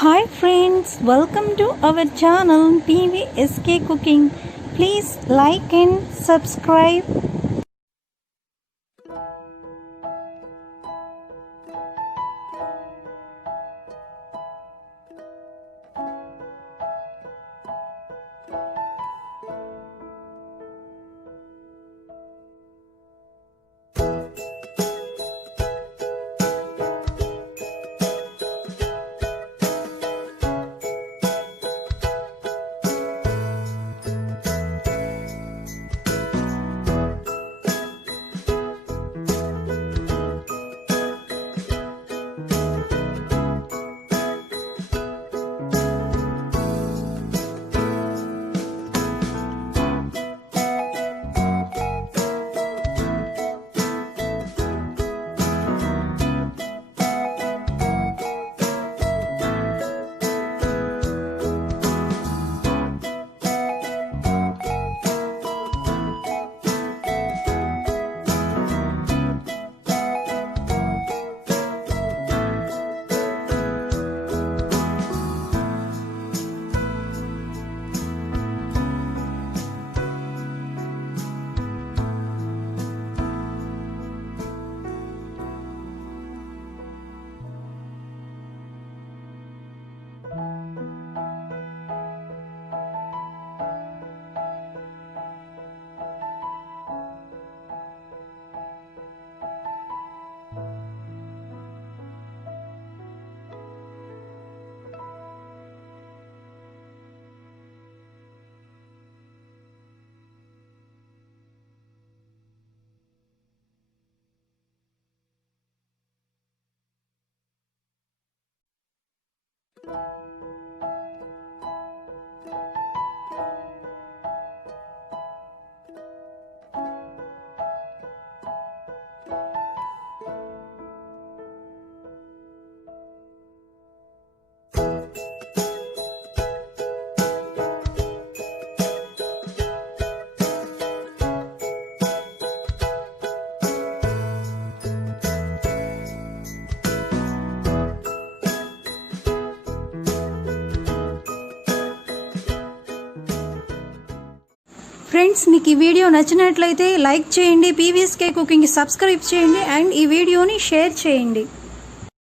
Hi friends, welcome to our channel PVSK Cooking. Please like and subscribe. Friends, మీకు ఈ video నచ్చినట్లయితే like చేయండి, PVSK కుకింగ్కి subscribe చేయండి and ఈ వీడియోని షేర్ చేయండి.